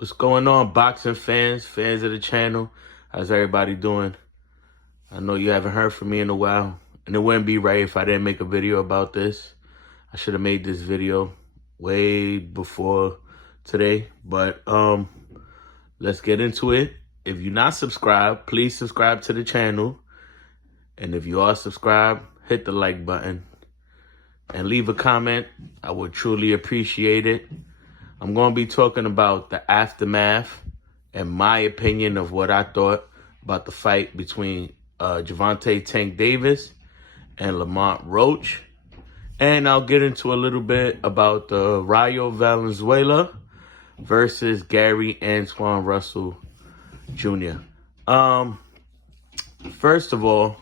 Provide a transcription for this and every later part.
What's going on, boxing fans of the channel? How's everybody doing? I know you haven't heard from me in a while, and it wouldn't be right if I didn't make a video about this. I should have made this video way before today, but let's get into it. If you're not subscribed, please subscribe to the channel. And if you are subscribed, hit the like button and leave a comment. I would truly appreciate it. I'm going to be talking about the aftermath and my opinion of what I thought about the fight between Gervonta Tank Davis and Lamont Roach. And I'll get into a little bit about the Rayo Valenzuela versus Gary Antoine Russell Jr. First of all,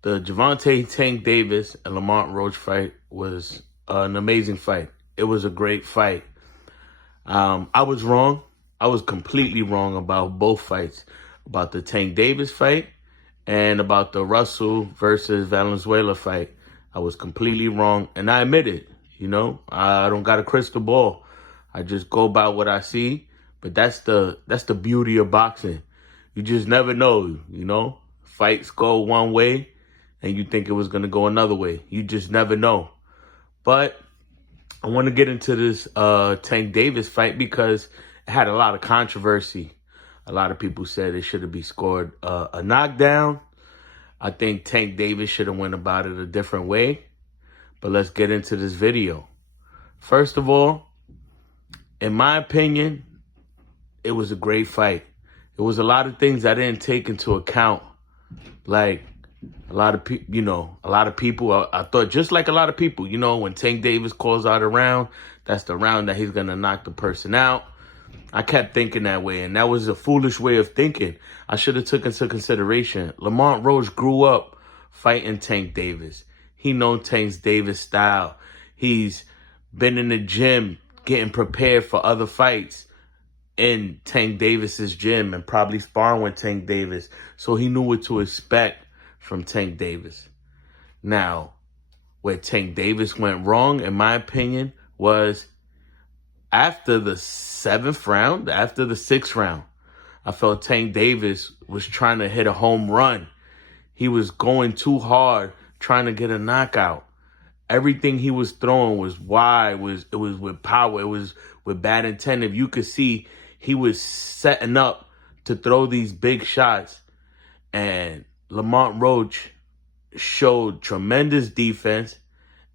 the Gervonta Tank Davis and Lamont Roach fight was an amazing fight. It was a great fight. I was wrong. I was completely wrong about both fights, about the Tank Davis fight and about the Russell versus Valenzuela fight. I was completely wrong, and I admit it. You know, I don't got a crystal ball. I just go by what I see. But that's the beauty of boxing. You just never know. You know, fights go one way, and you think it was gonna go another way. You just never know. But I want to get into this Tank Davis fight because it had a lot of controversy. A lot of people said it should have been scored a knockdown. I think Tank Davis should have went about it a different way. But let's get into this video. First of all, in my opinion, it was a great fight. It was a lot of things I didn't take into account. Like, a lot of people, I thought just like a lot of people, you know, when Tank Davis calls out a round, that's the round that he's going to knock the person out. I kept thinking that way, and that was a foolish way of thinking. I should have took into consideration. Lamont Roach grew up fighting Tank Davis. He knows Tank Davis' style. He's been in the gym getting prepared for other fights in Tank Davis's gym and probably sparring with Tank Davis. So he knew what to expect from Tank Davis. Now, where Tank Davis went wrong, in my opinion, was after the 7th round, after the 6th round. I felt Tank Davis was trying to hit a home run. He was going too hard, trying to get a knockout. Everything he was throwing was wide, it was with power, it was with bad intent. If you could see, he was setting up to throw these big shots. And Lamont Roach showed tremendous defense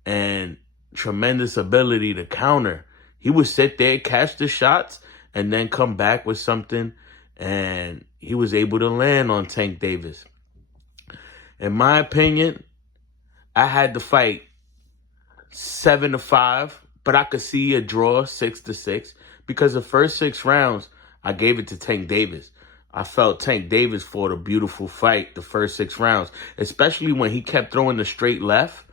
and tremendous ability to counter. He would sit there, catch the shots, and then come back with something, and he was able to land on Tank Davis. In my opinion, I had the fight 7-5, but I could see a draw 6-6 because the first 6 rounds, I gave it to Tank Davis. I felt Tank Davis fought a beautiful fight the first 6 rounds, especially when he kept throwing the straight left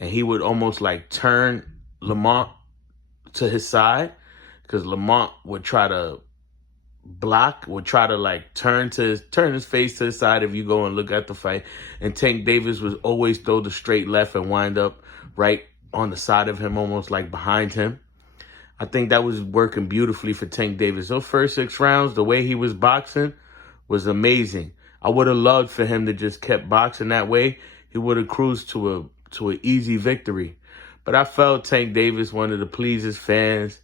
and he would almost like turn Lamont to his side because Lamont would try to block, would try to like turn his face to his side if you go and look at the fight. And Tank Davis would always throw the straight left and wind up right on the side of him, almost like behind him. I think that was working beautifully for Tank Davis. Those first 6 rounds, the way he was boxing was amazing. I would have loved for him to just kept boxing that way. He would have cruised to an easy victory. But I felt Tank Davis wanted to please his fans.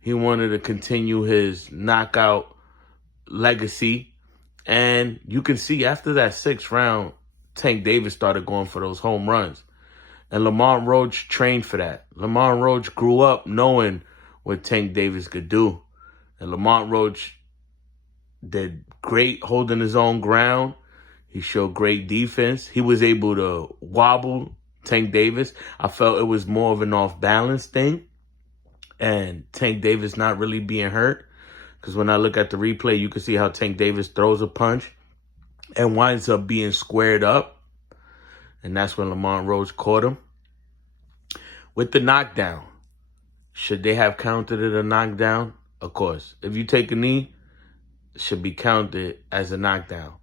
He wanted to continue his knockout legacy. And you can see after that 6th round, Tank Davis started going for those home runs. And Lamont Roach trained for that. Lamont Roach grew up knowing what Tank Davis could do. And Lamont Roach did great holding his own ground. He showed great defense. He was able to wobble Tank Davis. I felt it was more of an off-balance thing. And Tank Davis not really being hurt. Because when I look at the replay, you can see how Tank Davis throws a punch and winds up being squared up. And that's when Lamont Roach caught him. With the knockdown, should they have counted it a knockdown? Of course. If you take a knee, it should be counted as a knockdown.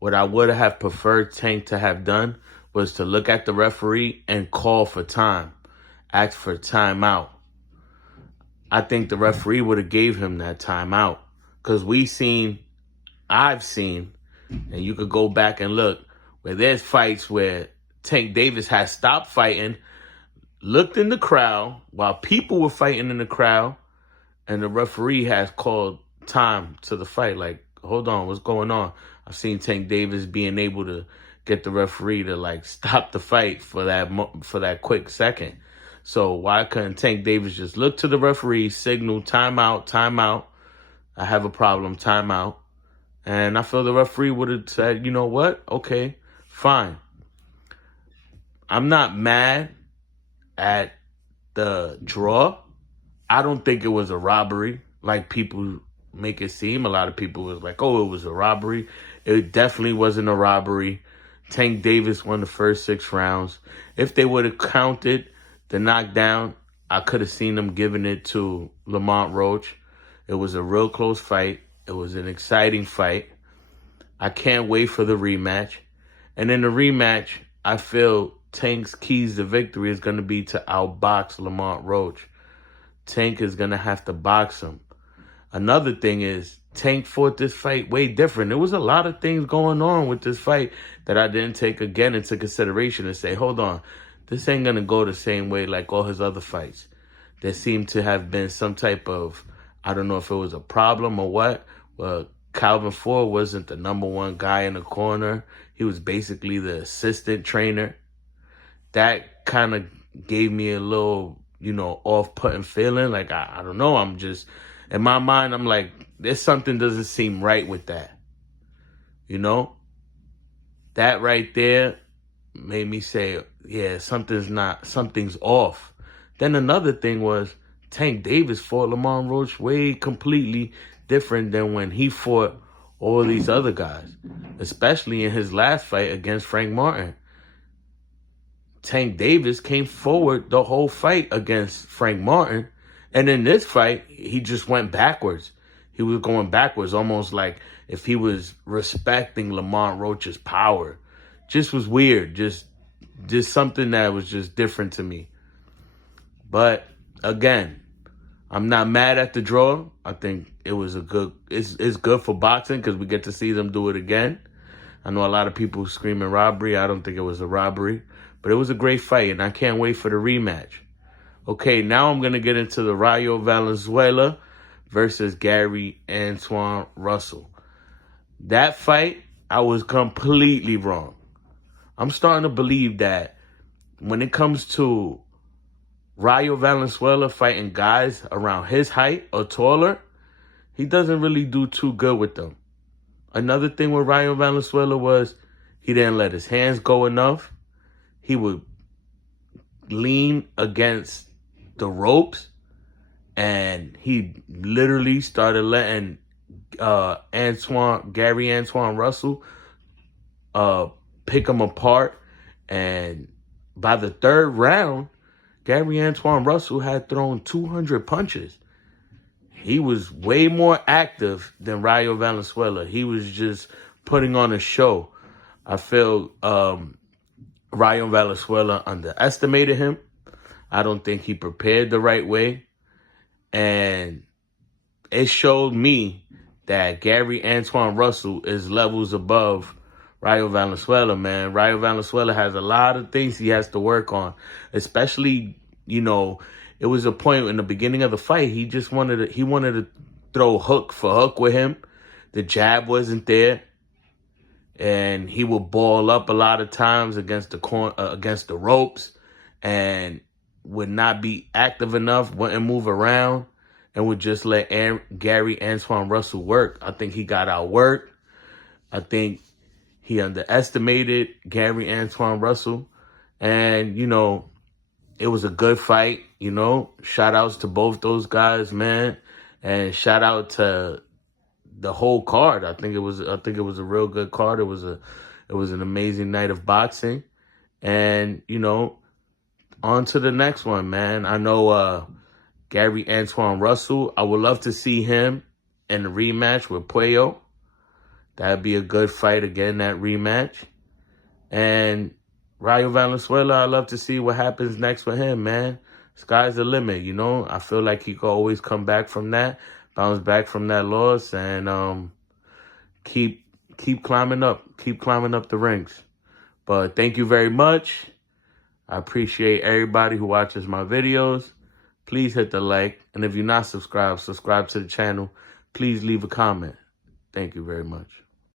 What I would have preferred Tank to have done was to look at the referee and call for time. Ask for timeout. I think the referee would have gave him that timeout. Because I've seen, and you could go back and look, where there's fights where Tank Davis has stopped fighting, looked in the crowd while people were fighting in the crowd, and the referee has called time to the fight. Like, hold on, what's going on? I've seen Tank Davis being able to get the referee to like stop the fight for that quick second. So why couldn't Tank Davis just look to the referee, signal timeout, timeout? I have a problem, timeout. And I feel the referee would have said, you know what? Okay, fine. I'm not mad at the draw. I don't think it was a robbery like people make it seem. A lot of people was like, oh, it was a robbery. It definitely wasn't a robbery. Tank Davis won the first 6 rounds. If they would have counted the knockdown, I could have seen them giving it to Lamont Roach. It was a real close fight. It was an exciting fight. I can't wait for the rematch. And in the rematch, I feel Tank's keys to victory is going to be to outbox Lamont Roach. Tank is going to have to box him. Another thing is, Tank fought this fight way different. There was a lot of things going on with this fight that I didn't take again into consideration and say, hold on, this ain't going to go the same way like all his other fights. There seemed to have been some type of, I don't know if it was a problem or what. Well, Calvin Ford wasn't the number one guy in the corner. He was basically the assistant trainer. That kind of gave me a little, off-putting feeling. Like, I don't know. I'm just, in my mind, I'm like, there's something doesn't seem right with that. That right there made me say, yeah, something's off. Then another thing was Tank Davis fought Lamont Roach way completely different than when he fought all these other guys, especially in his last fight against Frank Martin. Tank Davis came forward the whole fight against Frank Martin, and in this fight, he just went backwards. He was going backwards, almost like if he was respecting Lamont Roach's power. Just was weird. Just something that was just different to me. But again, I'm not mad at the draw. I think it was it's good for boxing because we get to see them do it again. I know a lot of people screaming robbery. I don't think it was a robbery, but it was a great fight, and I can't wait for the rematch. Okay, now I'm going to get into the Rayo Valenzuela versus Gary Antoine Russell. That fight, I was completely wrong. I'm starting to believe that when it comes to Rayo Valenzuela fighting guys around his height or taller, he doesn't really do too good with them. Another thing with Rayo Valenzuela was he didn't let his hands go enough. He would lean against the ropes, and he literally started letting Gary Antoine Russell pick him apart. And by the 3rd round, Gary Antoine Russell had thrown 200 punches. He was way more active than Rayo Valenzuela. He was just putting on a show. I feel Rayo Valenzuela underestimated him. I don't think he prepared the right way. And it showed me that Gary Antoine Russell is levels above Rayo Valenzuela, man. Rayo Valenzuela has a lot of things he has to work on, especially, it was a point in the beginning of the fight. He wanted to throw hook for hook with him. The jab wasn't there, and he would ball up a lot of times against the ropes, and would not be active enough, wouldn't move around, and would just let Gary Antoine Russell work. I think he got outworked. I think he underestimated Gary Antoine Russell. And, it was a good fight, Shout outs to both those guys, man. And shout out to the whole card. I think it was a real good card. It was an amazing night of boxing. And, on to the next one, man. I know Gary Antoine Russell, I would love to see him in the rematch with Puello. That'd be a good fight again, that rematch. And Rayo Valenzuela, I'd love to see what happens next with him, man. sky's the limit, you know? I feel like he could always come back from that, bounce back from that loss, and keep climbing up, the ranks. But thank you very much. I appreciate everybody who watches my videos. Please hit the like. And if you're not subscribed, subscribe to the channel. Please leave a comment. Thank you very much.